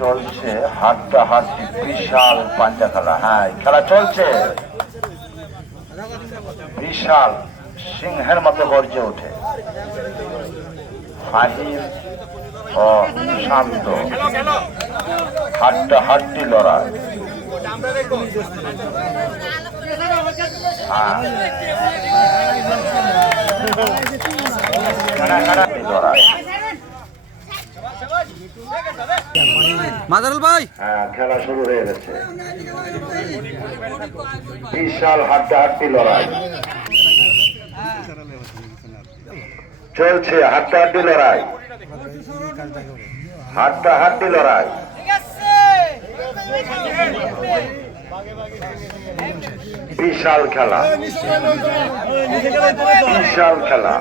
চলছে হাড্ডা হাড্ডি বিশাল পাঞ্জা খেলা। হ্যাঁ খেলা চলছে। বিশাল সিংহের মতো গর্জে ওঠে। ফাহিম ও শান্ত হাড্ডা হাড্ডি লড়াই। হ্যাঁ কাড়াকাড়ি লড়াই মাজারুল ভাই? হ্যাঁ খেলা শুরু হয়ে গেছে। বিশাল হাড্ডাহাড্ডি লড়াই। চলছে হাড্ডাহাড্ডি লড়াই। হাড্ডাহাড্ডি লড়াই। বিশাল খেলা। বিশাল খেলা।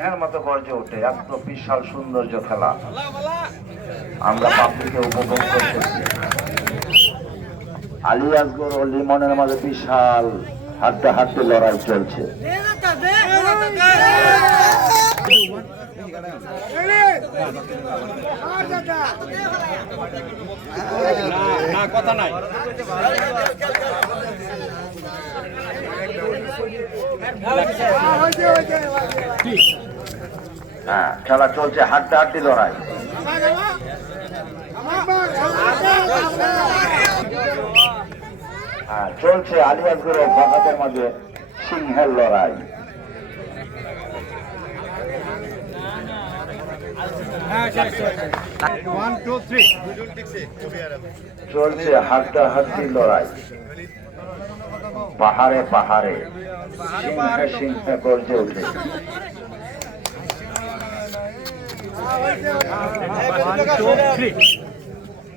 সিংহের মতো গর্জে ওঠে এত বিশাল সৌন্দর্য খেলা। আমরা পাবলিকে উপভোগ করতেছি। আলী আসগর ও লিমনের মাঝে বিশাল হাড্ডা হাড্ডি লড়াই চলছে। হ্যাঁ খেলা চলছে হাড্ডা হাড্ডি লড়াই। হ্যাঁ চলছে আলী আসগর বাঘাতের মাঝে সিংহের লড়াই। চলছে হাড্ডা হাড্ডি লড়াই। পাহাড়ে পাহাড়ে সিংহে সিংহে গর্জে ওঠে।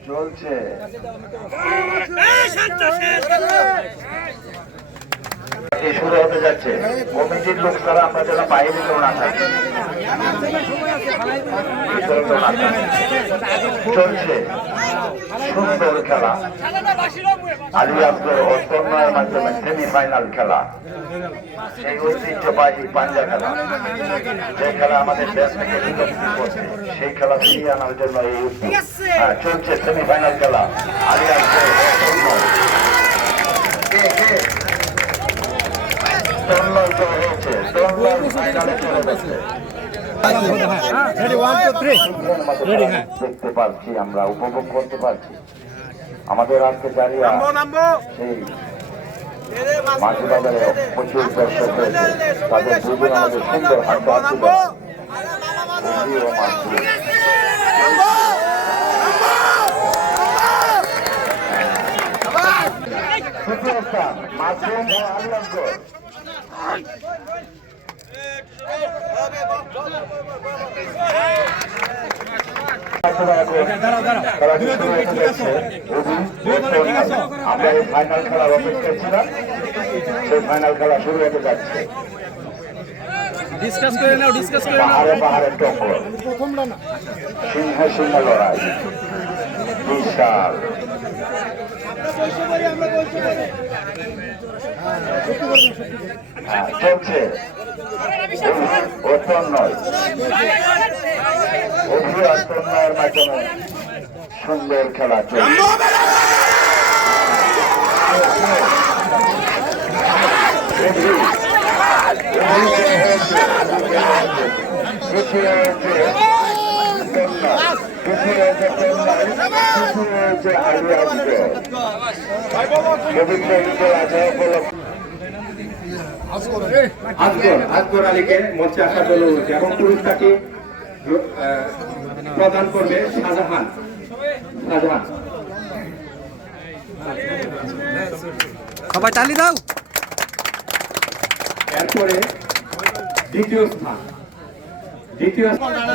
চলছে শুরু হতে যাচ্ছে কমিটির লোক ছাড়া আমরা যেন বাইরে কেউ না থাকি। চলছে সুন্দর খেলা আলী আসগর অস্তন্নয়ের মাধ্যমে সেমিফাইনাল খেলা। সেই ঐতিহ্যবাহী পাঞ্জা খেলা যে খেলা আমাদের দেশ থেকে সেই খেলা ফিরিয়ে আনার জন্য এই হ্যাঁ, চলছে সেমিফাইনাল খেলা আলী আসগর অস্তন্নয় কে কে? তন্ময় জয় হয়েছে তন্ময় ফাইনালে চলে গেছে। দেখতে পাচ্ছি আমরা উপভোগ করতে পারছি। আমাদের আজকে সেই মাঝে বাজারে প্রচুর দর্শক হয়েছে তাদের দুজন আমাদের সুন্দর হাট ছিল ও মাঝি আমরা এই ফাইনাল খেলার অপেক্ষায় ছিলাম ফাইনাল খেলা শুরু হতে যাচ্ছে ডিসকাস করে নাও। ডিসকাস পাহাড়ে পাহাড়ে টক্কর সিংহ সিংহ লড়াই। বিশাল। চলছে অত্যন্নয় অভিয়াত্মন্নয়ের মাধ্যমে সুন্দর খেলা চলছে। আজকর আজকর আলীকে মঞ্চে আসার জন্য এবং পুরস্কারটি প্রদান করবে শাহজাহান। শাহজাহান। সবাই তালি দাও। এরপরে দ্বিতীয় স্থান। দ্বিতীয়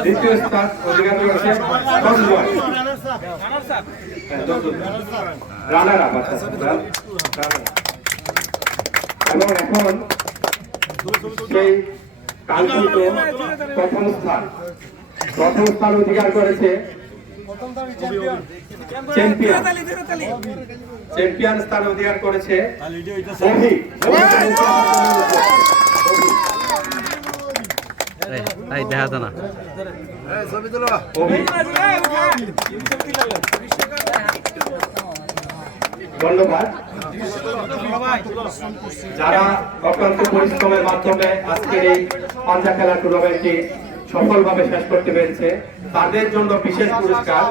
দ্বিতীয় স্থান অধিকার করেছে হ্যাঁ। রানার। এবং এখন সেই কাঙ্ক্ষিত প্রথম স্থান। প্রথম স্থান অধিকার করেছে চ্যাম্পিয়ন চ্যাম্পিয়ন স্থান অধিকার করেছে দেখা ধন্যবাদ। যারা অক্লান্ত পরিশ্রমের মাধ্যমে আজকের এই পাঞ্জা খেলা টুর্নামেন্টটি সফলভাবে শেষ করতে পেরেছে, তাদের জন্য বিশেষ পুরস্কার।